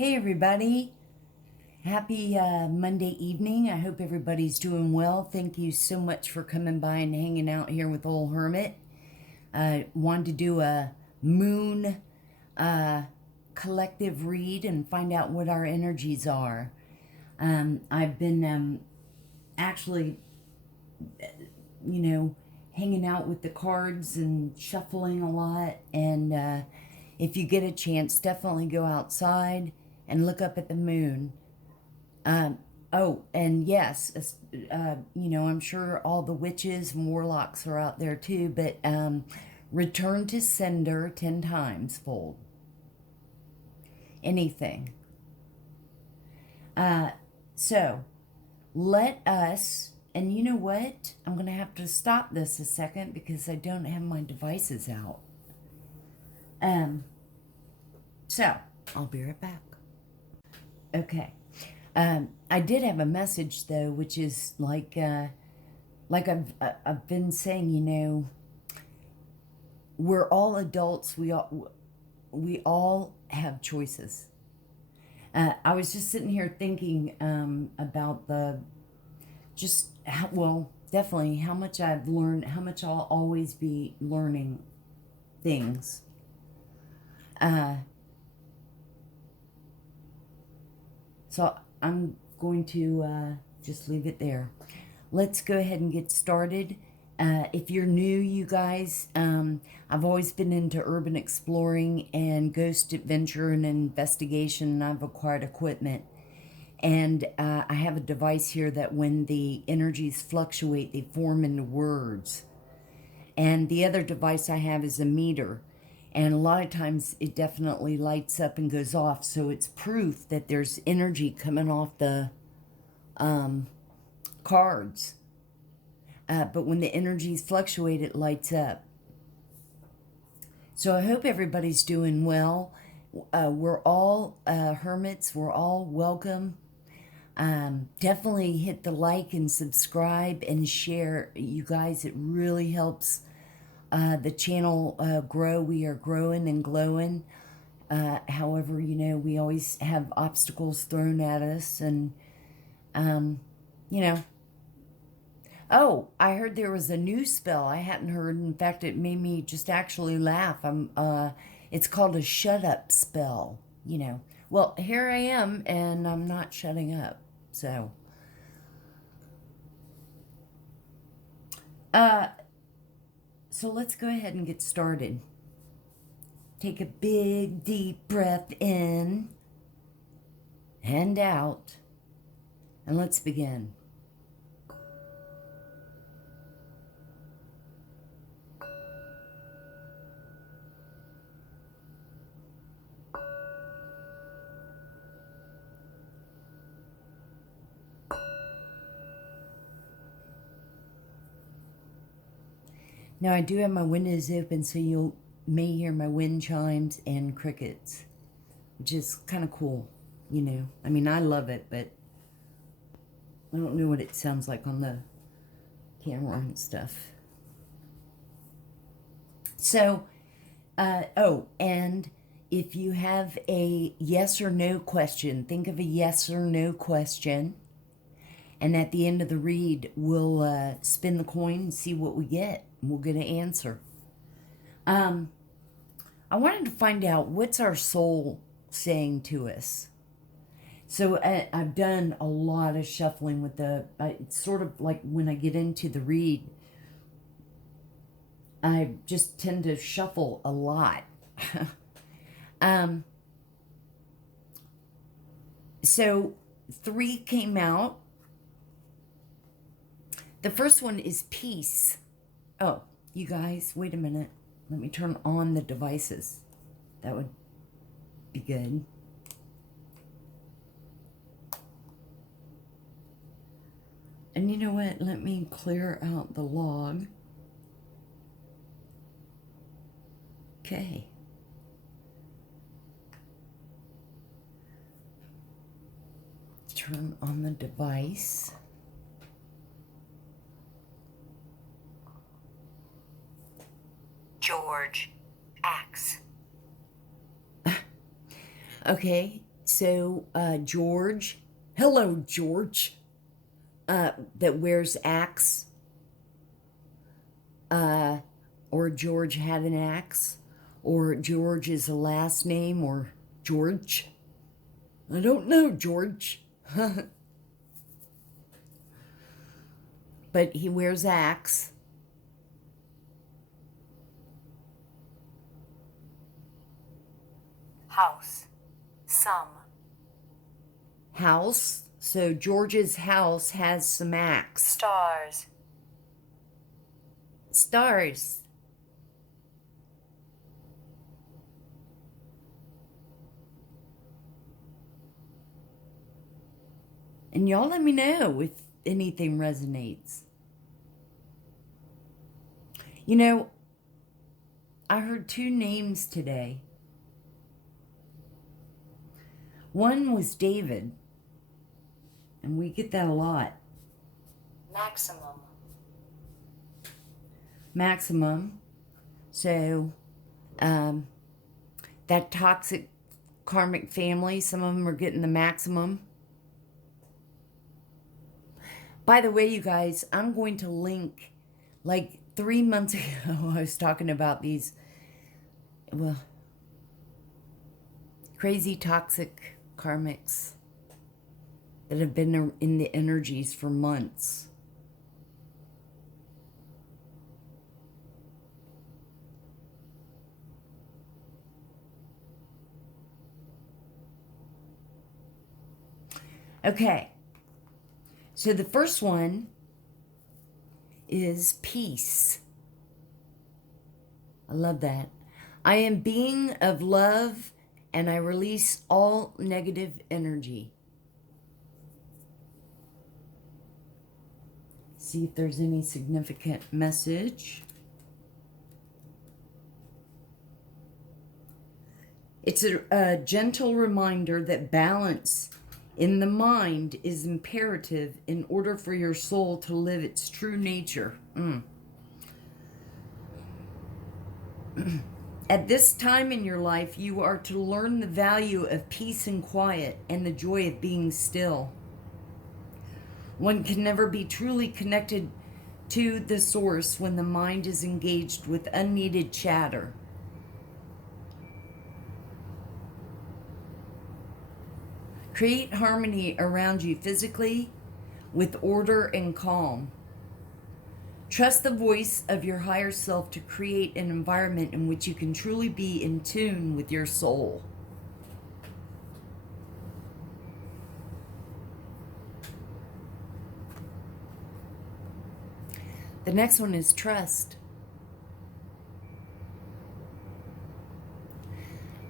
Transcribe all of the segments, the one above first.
Hey everybody, happy Monday evening. I hope everybody's doing well. Thank you so much for coming by and hanging out here with Old Hermit. Wanted to do a moon collective read and find out what our energies are. I've been actually, hanging out with the cards and shuffling a lot. And if you get a chance, definitely go outside and look up at the moon. Oh, and yes, I'm sure all the witches and warlocks are out there too, but return to sender 10 times fold. Anything. So let us, and you know what? I'm going to have to stop this a second because I don't have my devices out. So I'll be right back. Okay. I did have a message though, which is like I've been saying, we're all adults. We all have choices. I was just sitting here thinking about definitely how much I've learned, how much I'll always be learning things. So I'm going to just leave it there. Let's go ahead and get started. If you're new, you guys, I've always been into urban exploring and ghost adventure and investigation, and I've acquired equipment. And I have a device here that when the energies fluctuate, they form into words. And the other device I have is a meter. And a lot of times it definitely lights up and goes off. So it's proof that there's energy coming off the cards. But when the energies fluctuate, it lights up. So I hope everybody's doing well. We're all hermits. We're all welcome. Definitely hit the like and subscribe and share. You guys, it really helps the channel grow. We are growing and glowing. However, we always have obstacles thrown at us, and Oh, I heard there was a new spell I hadn't heard. In fact, it made me just actually laugh. It's called a shut up spell. Well, here I am, and I'm not shutting up. So, so let's go ahead and get started. Take a big, deep breath in and out, and let's begin. Now, I do have my windows open, so you may hear my wind chimes and crickets, which is kind of cool, I mean, I love it, but I don't know what it sounds like on the camera and stuff. So, and if you have a yes or no question, think of a yes or no question, and at the end of the read, we'll spin the coin and see what we get. We'll get an answer. I wanted to find out what's our soul saying to us. So I've done a lot of shuffling with it's sort of like when I get into the read, I just tend to shuffle a lot. So 3 came out. The first one is peace. Oh, you guys, wait a minute. Let me turn on the devices. That would be good. And you know what? Let me clear out the log. Okay. Turn on the device. George Axe. Okay, So, George, hello, George, that wears axe, or George had an axe, or George is a last name, or George. I don't know, George. But he wears axe. House. Some. House. So George's house has some axe. Stars. Stars. And y'all let me know if anything resonates. You know, I heard two names today. One was David, and we get that a lot. Maximum. Maximum. So, that toxic karmic family, some of them are getting the maximum. By the way, you guys, I'm going to link, like 3 months ago, I was talking about these, well, crazy toxic karmics that have been in the energies for months. Okay, so the first one is peace. I love that. I am being of love and I release all negative energy. See if there's any significant message. It's a gentle reminder that balance in the mind is imperative in order for your soul to live its true nature. At this time in your life, you are to learn the value of peace and quiet and the joy of being still. One can never be truly connected to the source when the mind is engaged with unneeded chatter. Create harmony around you physically with order and calm. Trust the voice of your higher self to create an environment in which you can truly be in tune with your soul. The next one is trust.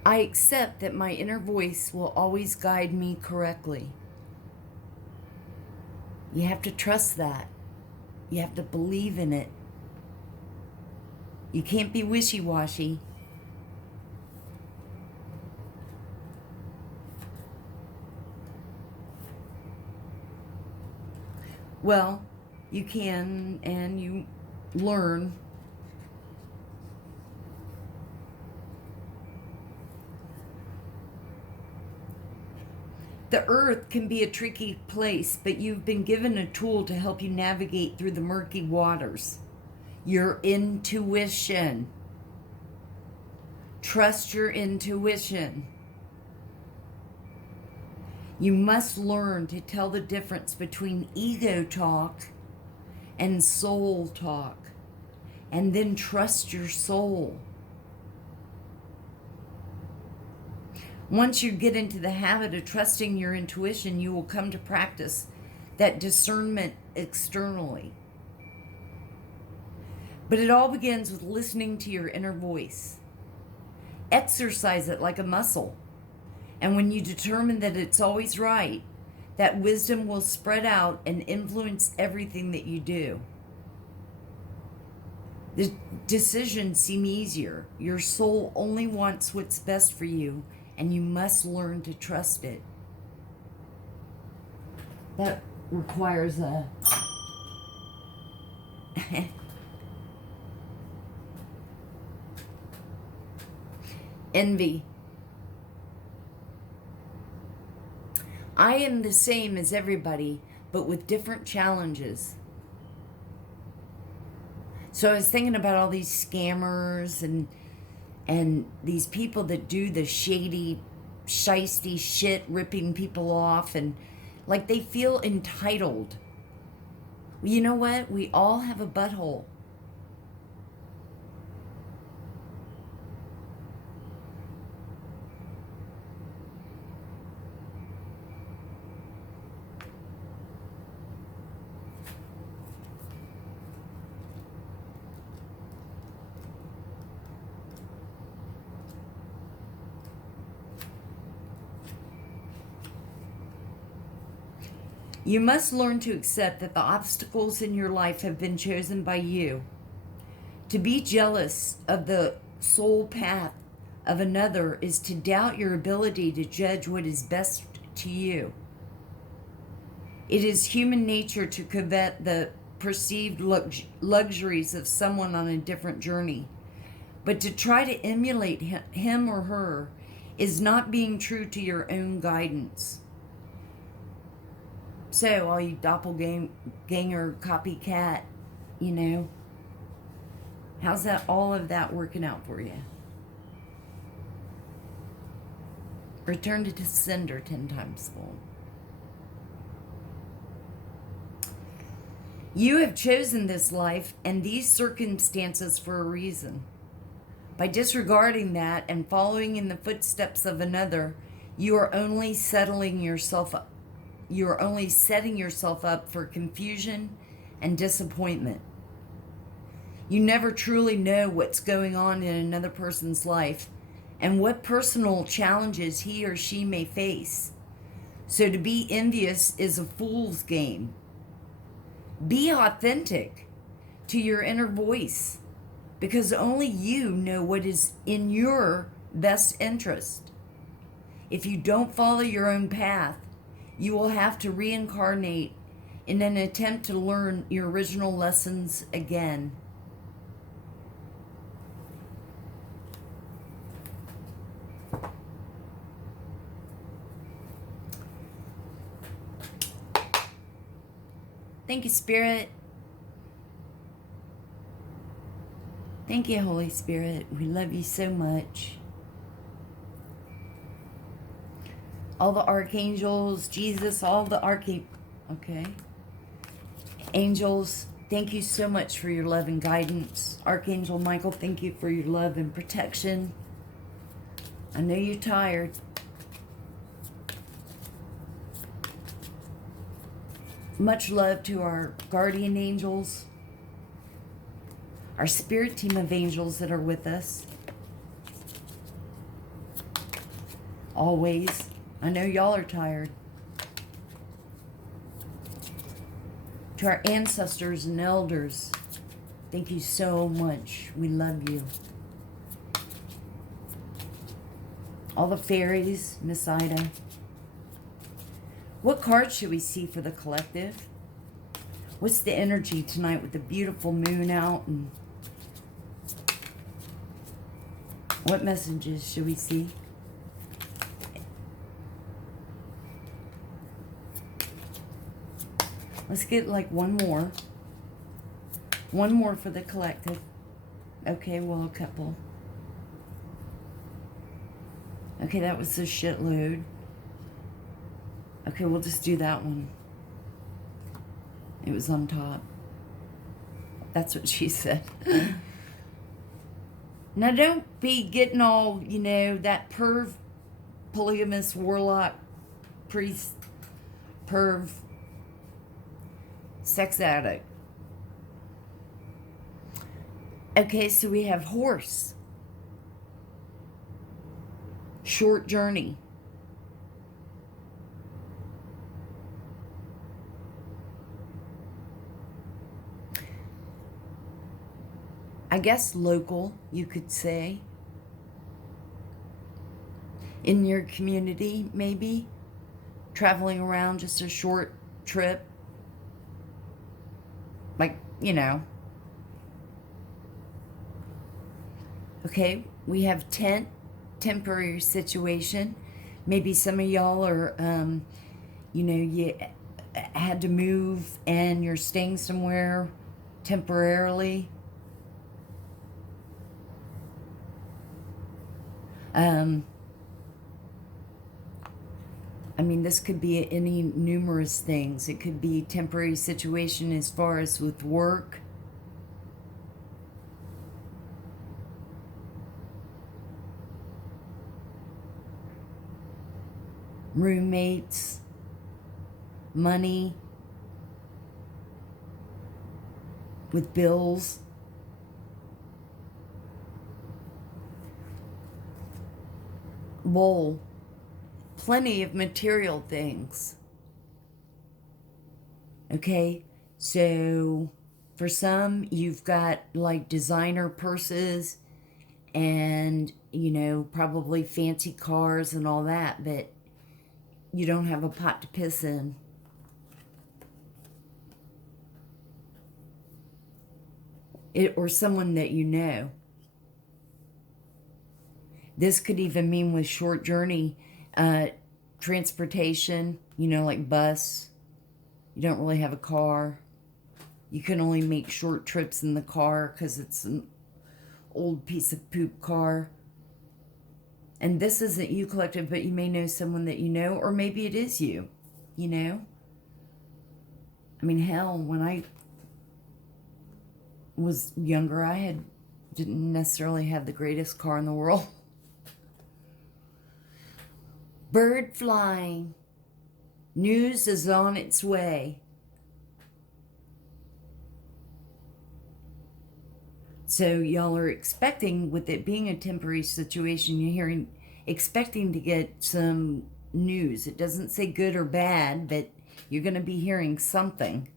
I accept that my inner voice will always guide me correctly. You have to trust that. You have to believe in it. You can't be wishy-washy. Well, you can, and you learn. The earth can be a tricky place, but you've been given a tool to help you navigate through the murky waters. Your intuition. Trust your intuition. You must learn to tell the difference between ego talk and soul talk, and then trust your soul. Once you get into the habit of trusting your intuition, you will come to practice that discernment externally. But it all begins with listening to your inner voice. Exercise it like a muscle. And when you determine that it's always right, that wisdom will spread out and influence everything that you do. The decisions seem easier. Your soul only wants what's best for you, and you must learn to trust it. That requires a envy. I am the same as everybody, but with different challenges. So I was thinking about all these scammers and these people that do the shady, shisty shit, ripping people off, and like they feel entitled. You know what? We all have a butthole. You must learn to accept that the obstacles in your life have been chosen by you. To be jealous of the soul path of another is to doubt your ability to judge what is best to you. It is human nature to covet the perceived luxuries of someone on a different journey. But to try to emulate him or her is not being true to your own guidance. So, all you doppelganger copycat, you know, how's that, all of that working out for you? Return to sender 10 times full. You have chosen this life and these circumstances for a reason. By disregarding that and following in the footsteps of another, you are only setting yourself up for confusion and disappointment. You never truly know what's going on in another person's life and what personal challenges he or she may face. So to be envious is a fool's game. Be authentic to your inner voice, because only you know what is in your best interest. If you don't follow your own path, you will have to reincarnate in an attempt to learn your original lessons again. Thank you, Spirit. Thank you, Holy Spirit. We love you so much. All the archangels, Jesus, all the angels, thank you so much for your love and guidance. Archangel Michael, thank you for your love and protection. I know you're tired. Much love to our guardian angels, our spirit team of angels that are with us. Always. I know y'all are tired. To our ancestors and elders, thank you so much. We love you. All the fairies, Miss Ida. What cards should we see for the collective? What's the energy tonight with the beautiful moon out? And what messages should we see? Let's get like one more. One more for the collective. Okay, well, a couple. Okay, that was a shitload. Okay, we'll just do that one. It was on top. That's what she said. Now, don't be getting all, you know, that perv, polygamous, warlock, priest, perv, sex addict. Okay, so we have horse. Short journey. I guess local, you could say. In your community, maybe. Traveling around, just a short trip. Like, you know. Okay, we have tent, temporary situation. Maybe some of y'all are you know, you had to move and you're staying somewhere temporarily. I mean, this could be any numerous things. It could be temporary situation as far as with work. Roommates, money, with bills. Bowl. Plenty of material things. Okay, so for some, you've got like designer purses and, you know, probably fancy cars and all that, but you don't have a pot to piss in. It, or someone that you know. This could even mean with short journey transportation, you know, like bus. You don't really have a car. You can only make short trips in the car because it's an old piece of poop car. And this isn't you, collective, but you may know someone that you know, or maybe it is you, you know? I mean, hell, when I was younger, didn't necessarily have the greatest car in the world. Bird flying. News is on its way. So y'all are expecting, with it being a temporary situation, expecting to get some news. It doesn't say good or bad, but you're going to be hearing something.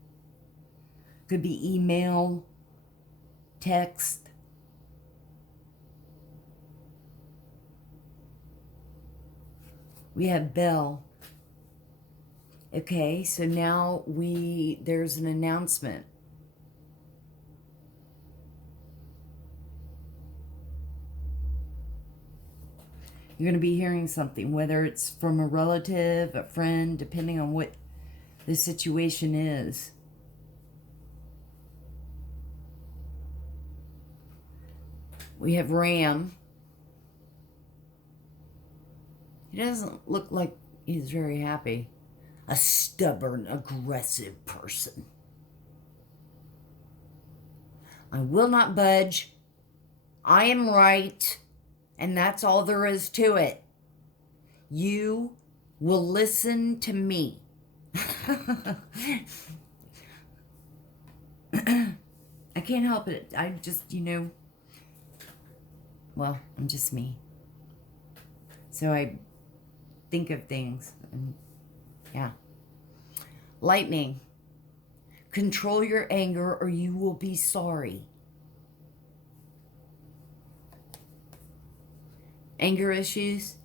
Could be email, text. We have bell. Okay, so now there's an announcement. You're going to be hearing something, whether it's from a relative, a friend, depending on what the situation is. We have Ram. He doesn't look like he's very happy. A stubborn, aggressive person. I will not budge. I am right. And that's all there is to it. You will listen to me. I can't help it. I just, well, I'm just me. So I think of things. And yeah. Lightning. Control your anger or you will be sorry. Anger issues.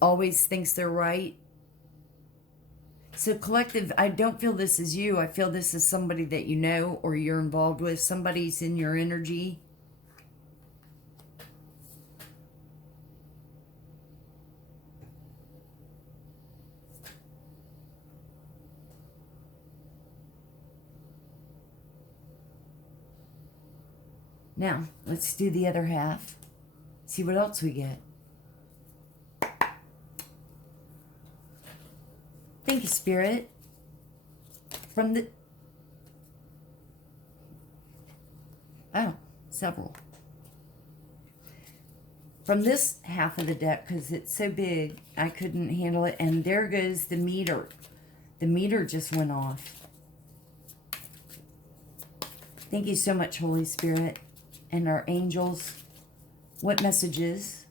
Always thinks they're right. So collective, I don't feel this is you. I feel this is somebody that you know or you're involved with. Somebody's in your energy. Now, let's do the other half. See what else we get. Thank you, Spirit. Several. From this half of the deck, because it's so big, I couldn't handle it. And there goes the meter. The meter just went off. Thank you so much, Holy Spirit and our angels. What messages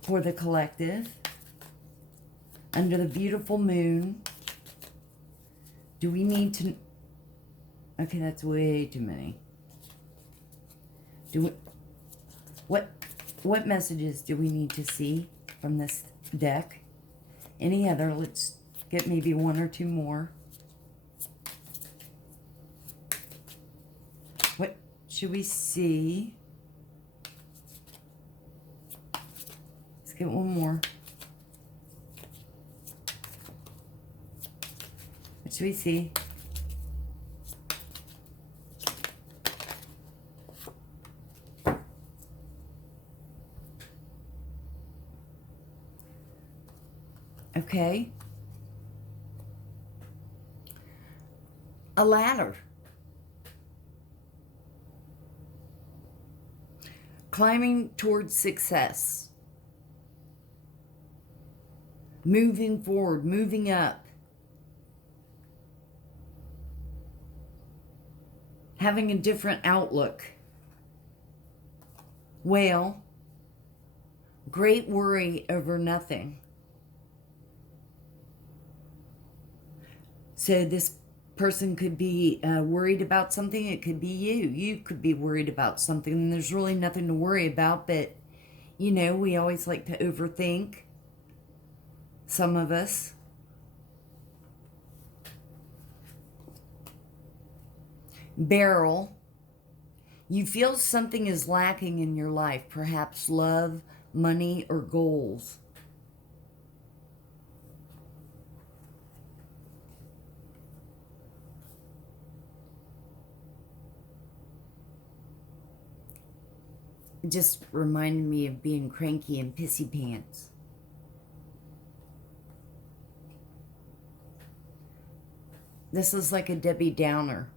for the collective? Under the beautiful moon. Do we need to... Okay, that's way too many. What messages do we need to see from this deck? Any other? Let's get maybe one or two more. What should we see? get one more. What should we see? Okay. A ladder. Climbing towards success. Moving forward, moving up. Having a different outlook. Well, great worry over nothing. So this person could be worried about something. It could be you. You could be worried about something. And there's really nothing to worry about. But, you know, we always like to overthink. Some of us. Barrel. You feel something is lacking in your life. Perhaps love, money, or goals. It just reminded me of being cranky and pissy pants. This is like a Debbie Downer.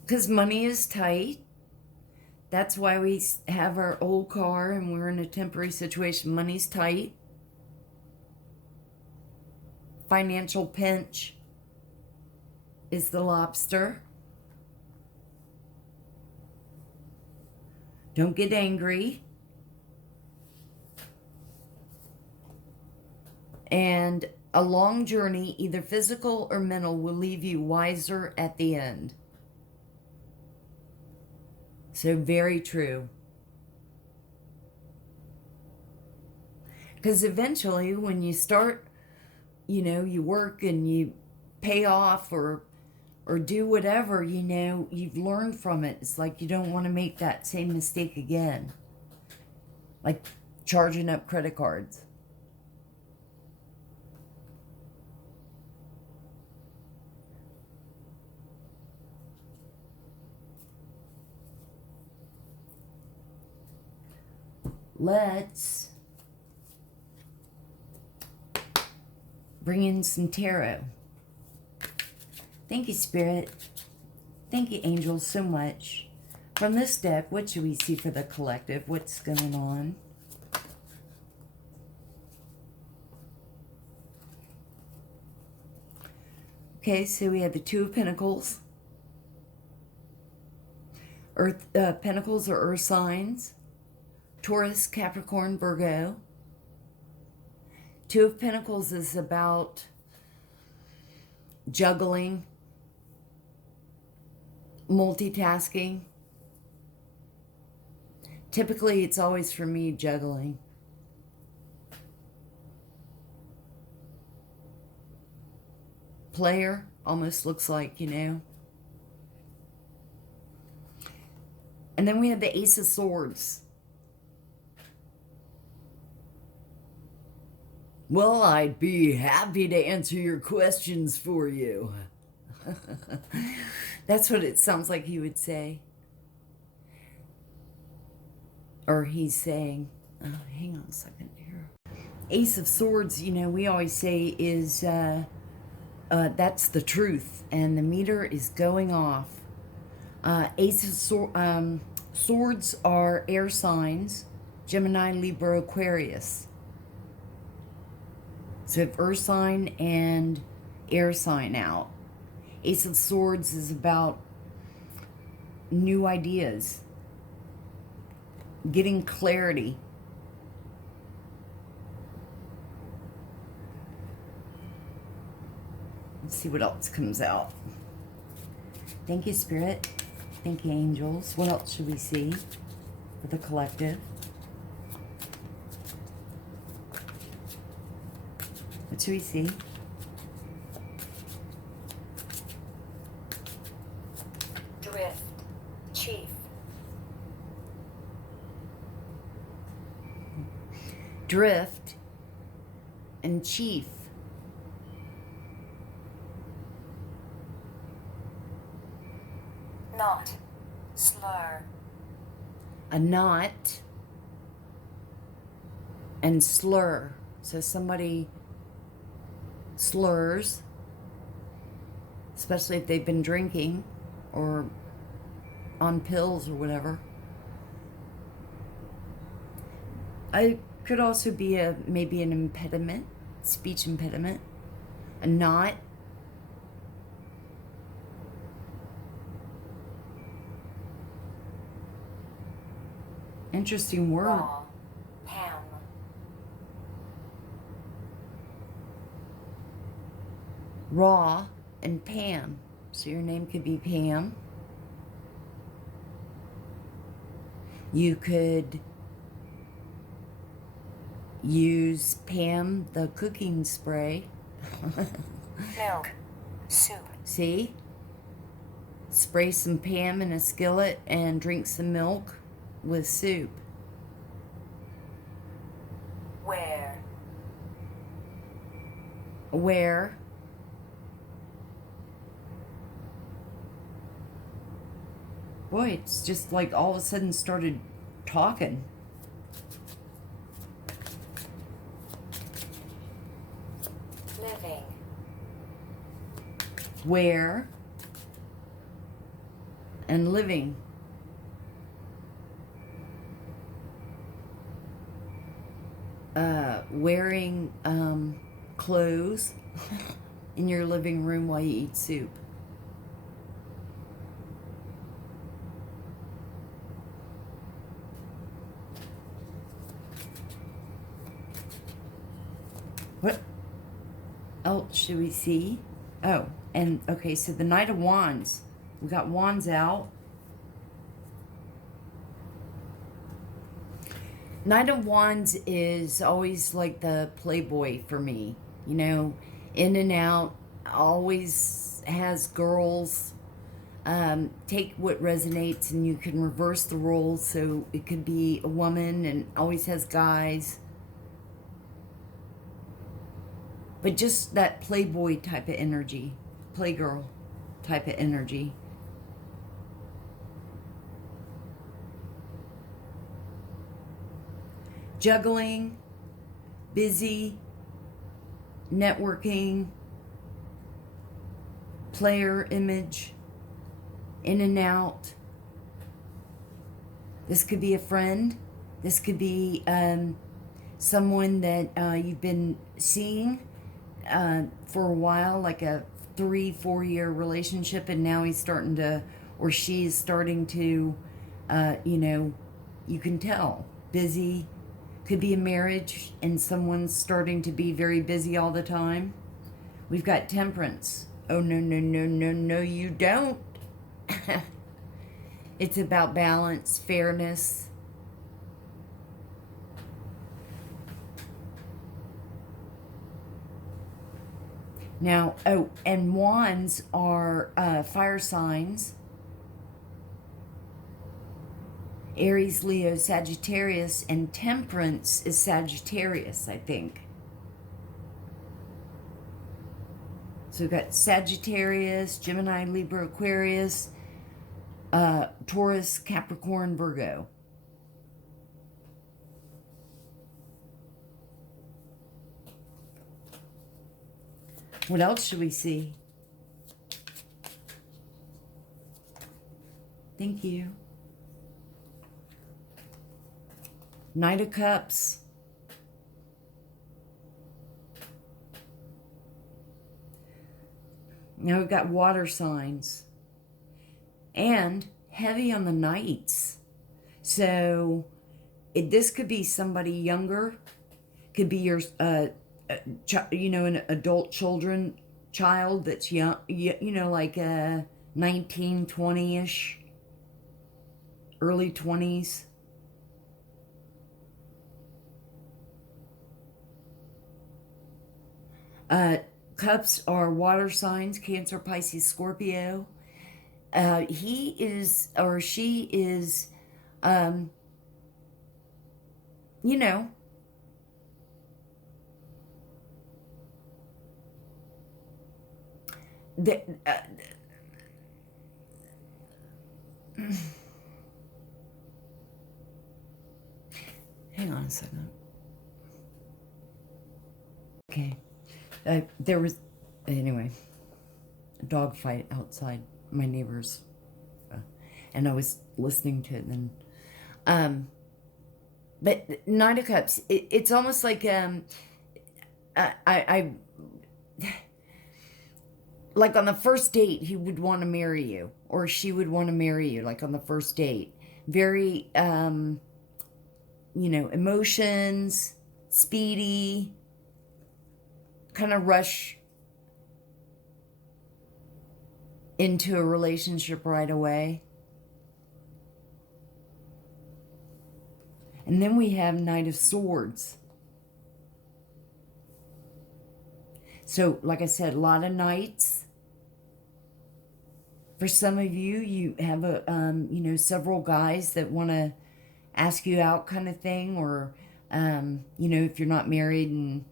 Because money is tight. That's why we have our old car and we're in a temporary situation. Money's tight. Financial pinch is the lobster. Don't get angry. And a long journey, either physical or mental, will leave you wiser at the end. So very true. Because eventually when you start, you know, you work and you pay off or do whatever, you know, you've learned from it. It's like you don't want to make that same mistake again. Like charging up credit cards. Let's bring in some tarot. Thank you, Spirit. Thank you, angels, so much. From this deck, what should we see for the collective? What's going on? Okay, so we have the Two of Pentacles. Earth, Pentacles are earth signs. Taurus, Capricorn, Virgo. Two of Pentacles is about juggling, multitasking. Typically, it's always for me juggling. Player almost looks like, you know. And then we have the Ace of Swords. Well, I'd be happy to answer your questions for you. That's what it sounds like he would say. Or he's saying. Oh, hang on a second here. Ace of Swords, you know, we always say is, that's the truth. And the meter is going off. Ace of Swords are air signs. Gemini, Libra, Aquarius. So we have earth sign and air sign out. Ace of Swords is about new ideas. Getting clarity. Let's see what else comes out. Thank you, Spirit. Thank you, angels. What else should we see for the collective? What should we see? Drift. chief, drift, and chief. knot, slur, A knot and slur. So somebody slurs, especially if they've been drinking or on pills or whatever. I could also be maybe an impediment, speech impediment, a knot. Interesting word. raw, Pam, Raw and Pam. So your name could be Pam. You could use Pam the cooking spray. milk, soup, See? Spray some Pam in a skillet and drink some milk with soup. where, Where? Boy, it's just like all of a sudden started talking. living, Where? And living. Wearing clothes in your living room while you eat soup. What else should we see? Oh, and okay, so the Knight of Wands. We got wands out. Knight of Wands is always like the playboy for me. You know, in and out, always has girls. Take what resonates and you can reverse the roles. So it could be a woman and always has guys. But just that playboy type of energy. Playgirl type of energy. Juggling, busy, networking, player image, in and out. This could be a friend. This could be someone that you've been seeing for a while, like a 3-4 year relationship, and now he's starting to, or she's starting to, you can tell, busy. Could be a marriage and someone's starting to be very busy all the time. We've got Temperance. Oh, no, no, no, no, no, you don't. It's about balance, fairness. Now, oh, and wands are fire signs. Aries, Leo, Sagittarius, and Temperance is Sagittarius, I think. So we've got Sagittarius, Gemini, Libra, Aquarius, Taurus, Capricorn, Virgo. What else should we see? Thank you. Knight of Cups. Now we've got water signs. And heavy on the knights. So this could be somebody younger. Could be your, an adult child that's young, like 19, 20-ish, early 20s. Cups are water signs, Cancer, Pisces, Scorpio. he is or she is, you know, the, hang on a second. Okay. There was, anyway, a dog fight outside my neighbor's, and I was listening to it then. But Nine of Cups, it's almost like, I like on the first date, he would want to marry you, or she would want to marry you, like on the first date. Very, emotions, speedy, kind of rush into a relationship right away. And then we have Knight of Swords. So, like I said, a lot of knights. For some of you, you have several guys that want to ask you out kind of thing. Or, if you're not married and,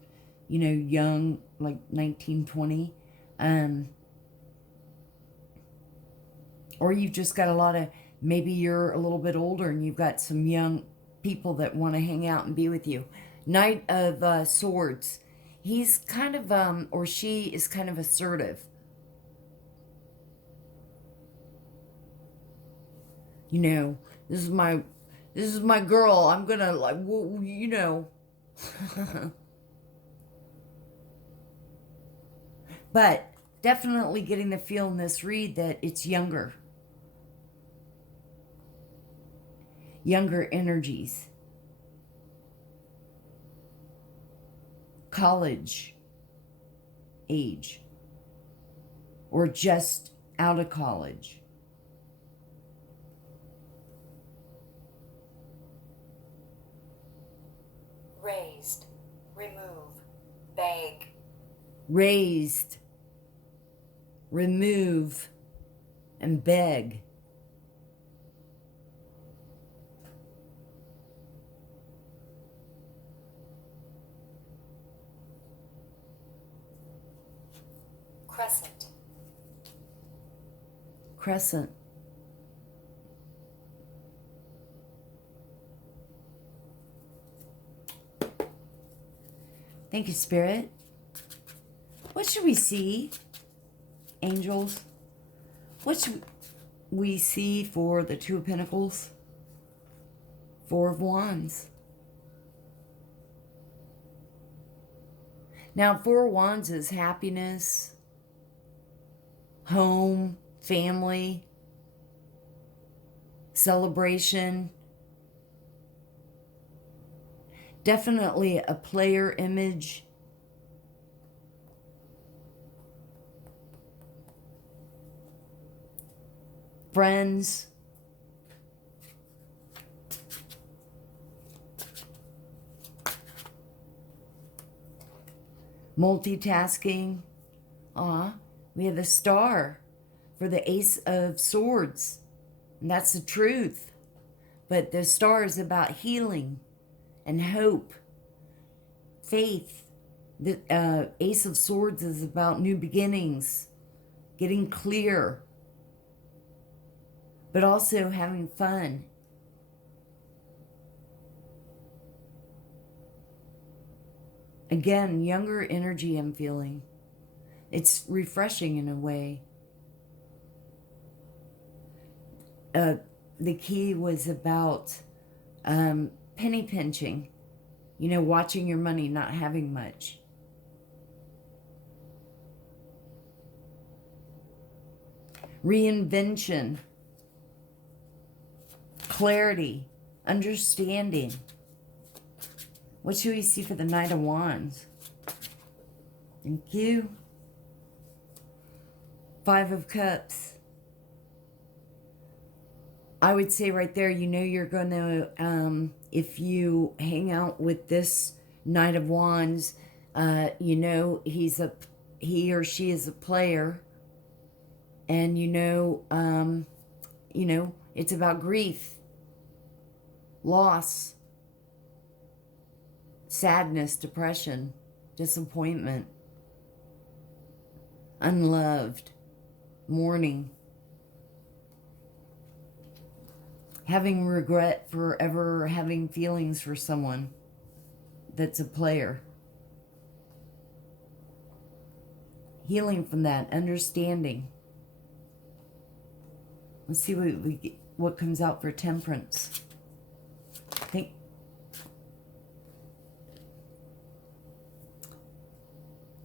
young, like 19, 20. Or you've just got a lot of, maybe you're a little bit older and you've got some young people that want to hang out and be with you. Knight of Swords. He's kind of, or she is kind of assertive. This is my girl. I'm gonna, like, But definitely getting the feel in this read that it's younger energies. College age. Or just out of college. Raised, remove, beg. Raised, remove, and beg. Crescent. Crescent. Thank you, Spirit. What should we see, angels? What should we see for the Two of Pentacles? Four of Wands. Now, Four of Wands is happiness, home, family, celebration. Definitely a player image. Friends. Multitasking. We have the Star for the Ace of Swords. And that's the truth. But the Star is about healing and hope, faith. The Ace of Swords is about new beginnings, getting clear, but also having fun. Again, younger energy I'm feeling. It's refreshing in a way. The key was about penny pinching, watching your money, not having much. Reinvention, clarity, understanding. What should we see for the Knight of Wands? Thank you. Five of Cups. I would say right there, you're going to, if you hang out with this Knight of Wands, he or she is a player, And it's about grief, loss, sadness, depression, disappointment, unloved, mourning, having regret for ever having feelings for someone that's a player. Healing from that, understanding. Let's see what comes out for Temperance. I think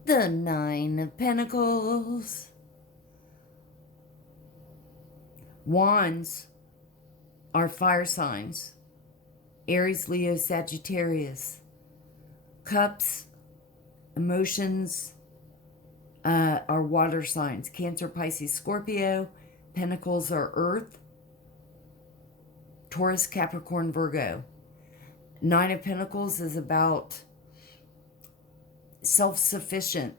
the Nine of Pentacles. Wands are fire signs. Aries, Leo, Sagittarius. Cups, emotions, are water signs. Cancer, Pisces, Scorpio. Pentacles are earth. Taurus, Capricorn, Virgo. Nine of Pentacles is about self-sufficient,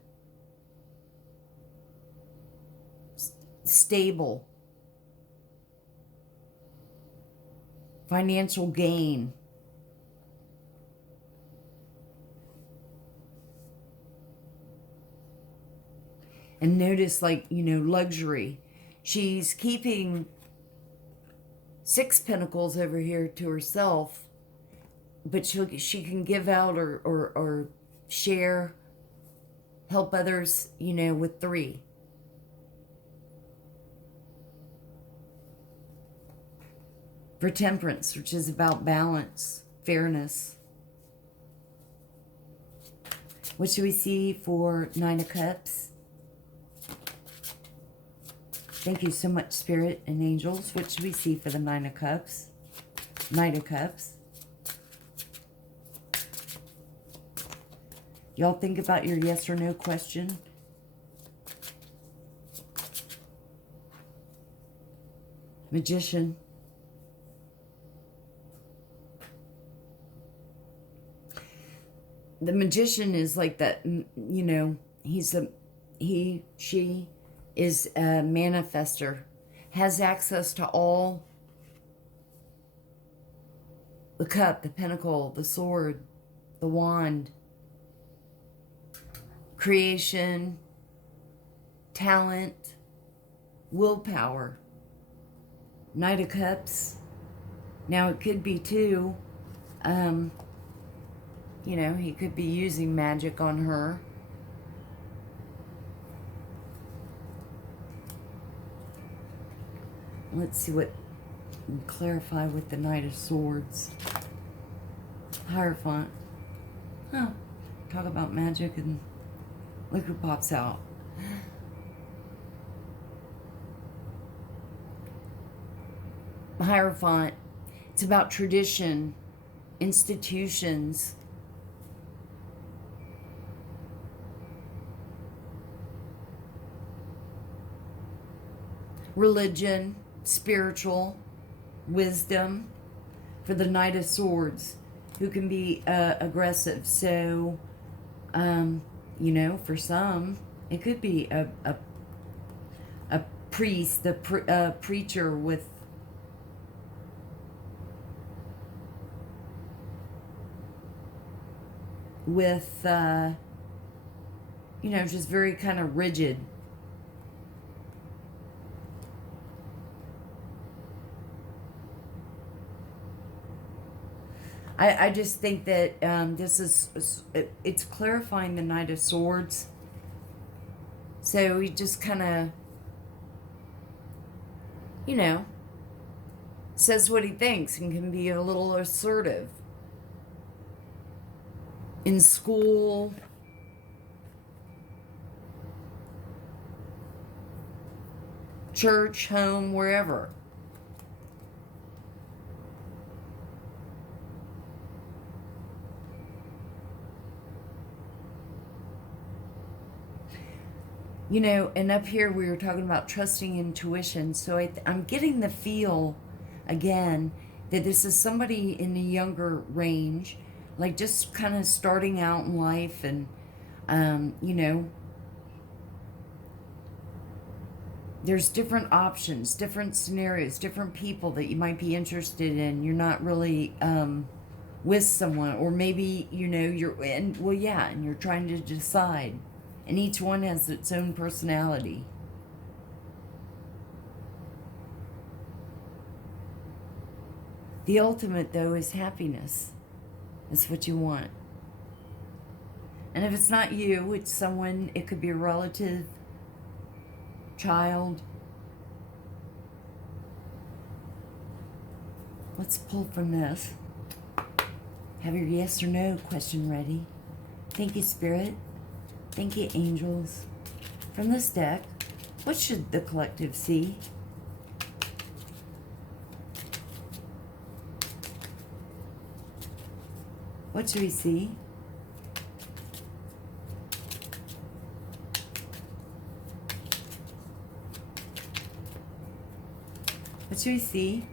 stable, financial gain. And notice, luxury. She's keeping 6 Pentacles over here to herself, but she can give out or share, help others, with 3. For Temperance, which is about balance, fairness. What should we see for Nine of Cups? Thank you so much, Spirit and Angels. What should we see for the Nine of Cups? Knight of Cups. Y'all think about your yes or no question. Magician. The Magician is like that, she is a manifester, has access to all, the cup, the pentacle, the sword, the wand, creation, talent, willpower. Knight of Cups. Now it could be too, he could be using magic on her. Let's see what clarify with the Knight of Swords. Hierophant. Huh. Talk about magic and look who pops out. Hierophant. It's about tradition, institutions. Religion, spiritual, wisdom. For the Knight of Swords, who can be aggressive. So, for some, it could be a priest, a preacher with just very kind of rigid. I just think that it's clarifying the Knight of Swords. So he just kind of, says what he thinks and can be a little assertive. In school, church, home, wherever. And up here we were talking about trusting intuition. So I'm getting the feel, again, that this is somebody in the younger range, like just kind of starting out in life and, There's different options, different scenarios, different people that you might be interested in. You're not really with someone, or maybe, you're in, well, yeah, and you're trying to decide. And each one has its own personality. The ultimate, though, is happiness. It's what you want. And if it's not you, it's someone, it could be a relative, child. Let's pull from this. Have your yes or no question ready. Thank you, Spirit. Thank you, angels. From this deck, what should the collective see? What should we see? What should we see?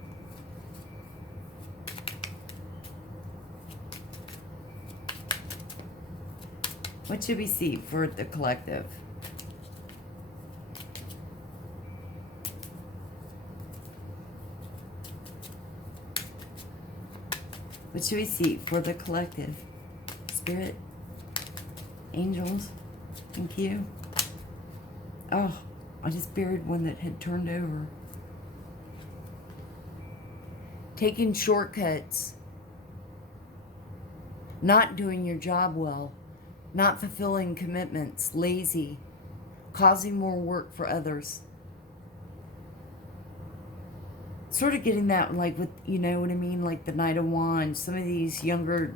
What should we see for the collective? What should we see for the collective? Spirit, angels, thank you. Oh, I just buried one that had turned over. Taking shortcuts, not doing your job well, not fulfilling commitments, lazy, causing more work for others. Sort of getting that, like, with, you know what I mean, like the Knight of Wands, some of these younger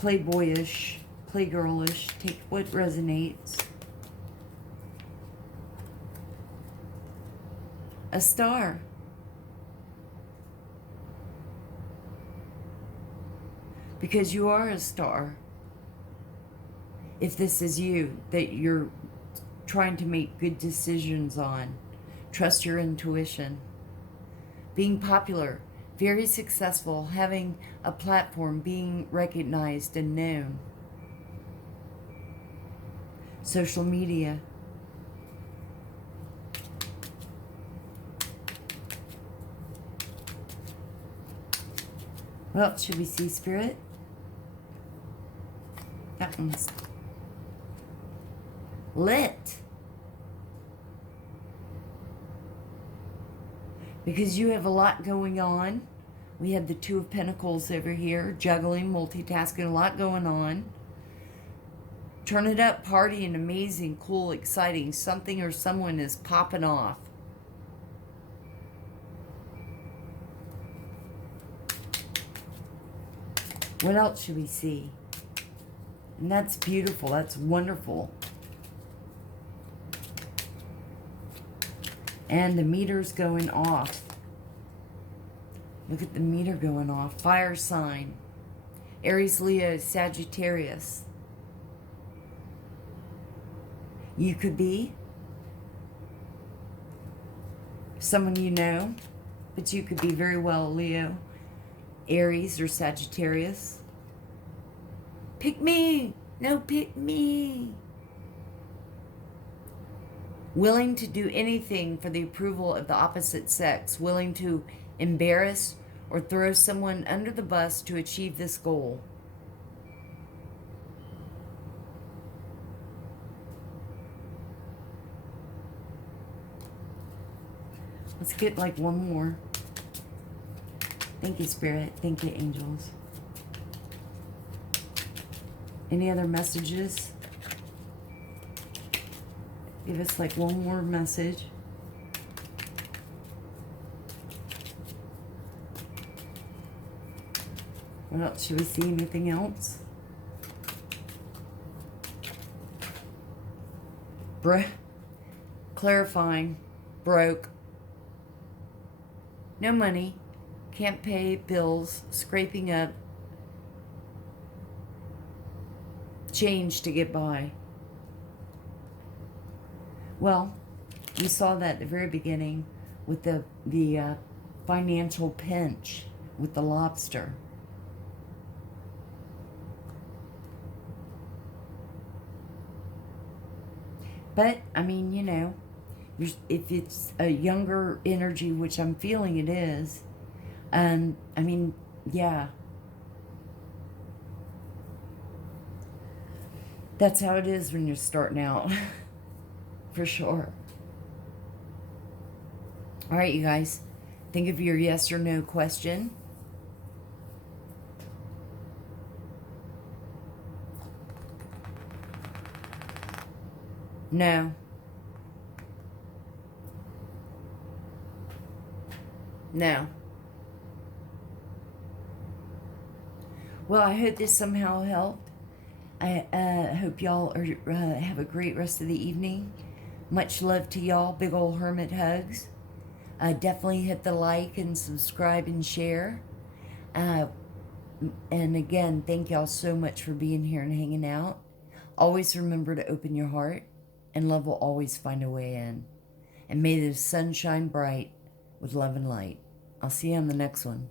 playboyish, playgirlish, take what resonates. A star. Because you are a star. If this is you, that you're trying to make good decisions on. Trust your intuition. Being popular, very successful, having a platform, being recognized and known. Social media. Well, should we see, Spirit? That one's lit. Because you have a lot going on. We have the Two of Pentacles over here, juggling, multitasking, a lot going on. Turn it up, partying, amazing, cool, exciting. Something or someone is popping off. What else should we see? And that's beautiful. That's wonderful. And the meter's going off. Look at the meter going off. Fire sign. Aries, Leo, Sagittarius. You could be someone you know, but you could be very well Leo, Aries, or Sagittarius. Pick me. No, pick me. Willing to do anything for the approval of the opposite sex. Willing to embarrass or throw someone under the bus to achieve this goal. Let's get like one more. Thank you, Spirit. Thank you, angels. Any other messages? Give us like one more message. What else? Should we see anything else? Clarifying. Broke. No money. Can't pay bills. Scraping up. Change to get by. Well, we saw that at the very beginning with the financial pinch with the lobster. But, I mean, you know, if it's a younger energy, which I'm feeling it is, I mean, yeah. That's how it is when you're starting out. For sure. All right, you guys. Think of your yes or no question. No. No. Well, I hope this somehow helped. I hope y'all have a great rest of the evening. Much love to y'all. Big old hermit hugs. Definitely hit the like and subscribe and share. And again, thank y'all so much for being here and hanging out. Always remember to open your heart, and love will always find a way in. And may the sun shine bright with love and light. I'll see you on the next one.